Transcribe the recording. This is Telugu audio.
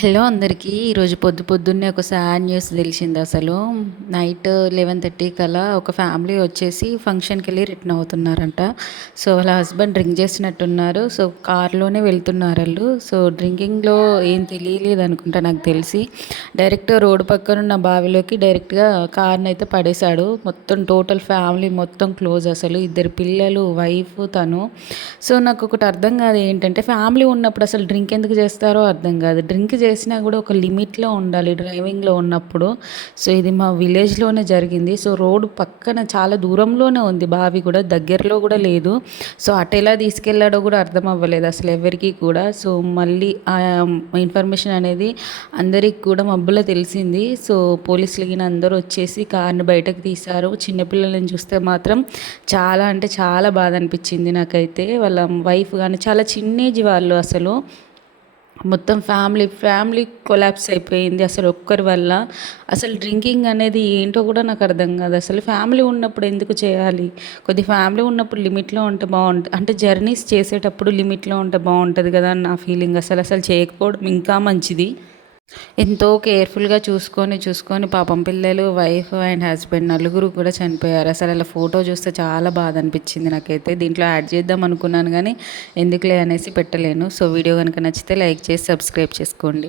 హలో అందరికీ. ఈరోజు పొద్దున్నే ఒక సాడ్ న్యూస్ తెలిసింది అసలు. నైట్ 11:30 కల్లా ఒక ఫ్యామిలీ వచ్చేసి ఫంక్షన్‌కెళ్ళి రిటర్న్ అవుతున్నారంట. సో, వాళ్ళ హస్బెండ్ డ్రింక్ చేసినట్టున్నారు. సో, కార్‌లోనే వెళ్తున్నారాళ్ళు. సో, డ్రింకింగ్‌లో ఏం తెలియలేదనుకుంటా నాకు తెలిసి. డైరెక్ట్ రోడ్డు పక్కనున్న బావిలోకి డైరెక్ట్‌గా కార్‌నైతే పడేశాడు. మొత్తం టోటల్ ఫ్యామిలీ మొత్తం క్లోజ్ అసలు. ఇద్దరు పిల్లలు, వైఫ్, తను. సో, నాకొకటి అర్థం కాదు ఏంటంటే ఫ్యామిలీ ఉన్నప్పుడు అసలు డ్రింక్ ఎందుకు చేస్తారో అర్థం కాదు. డ్రింక్ చేసినా కూడా ఒక లిమిట్‌లో ఉండాలి డ్రైవింగ్‌లో ఉన్నప్పుడు. సో, ఇది మా విలేజ్‌లోనే జరిగింది. సో, రోడ్డు పక్కన చాలా దూరంలోనే ఉంది బావి కూడా, దగ్గరలో కూడా లేదు. సో, అటెలా తీసుకెళ్ళాడో కూడా అర్థం అవ్వలేదు అసలు ఎవరికీ కూడా. సో, మళ్ళీ ఇన్ఫర్మేషన్ అనేది అందరికి కూడా మబ్బులో తెలిసింది. సో, పోలీసులు గిన అందరూ వచ్చేసి కార్‌ని బయటకు తీశారు. చిన్న పిల్లలని చూస్తే మాత్రం చాలా అంటే చాలా బాధ అనిపించింది నాకైతే. వాళ్ళ వైఫ్ కానీ చాలా చిన్న ఏజ్ వాళ్ళు అసలు. మొత్తం ఫ్యామిలీ కొలాప్స్ అయిపోయింది అసలు ఒక్కరి వల్ల. అసలు డ్రింకింగ్ అనేది ఏంటో కూడా నాకు అర్థం కాదు. అసలు ఫ్యామిలీ ఉన్నప్పుడు ఎందుకు చేయాలి? ఫ్యామిలీ ఉన్నప్పుడు లిమిట్‌లో ఉంటే అంటే జర్నీస్ చేసేటప్పుడు లిమిట్‌లో ఉంటే బాగుంటుంది కదా అని నా ఫీలింగ్. అసలు చేయకపోవడం ఇంకా మంచిది. ఎంతో కేర్‌ఫుల్‌గా చూసుకొని పాపం పిల్లలు, వైఫ్ అండ్ హస్బెండ్ నలుగురు కూడా చనిపోయారు. అసలు అలా ఫోటో చూస్తే చాలా బాధ అనిపించింది నాకైతే. దీంట్లో యాడ్ చేద్దాం అనుకున్నాను కానీ ఎందుకులే అనేసి పెట్టలేను. సో, వీడియో కనుక నచ్చితే లైక్ చేసి సబ్స్క్రైబ్ చేసుకోండి.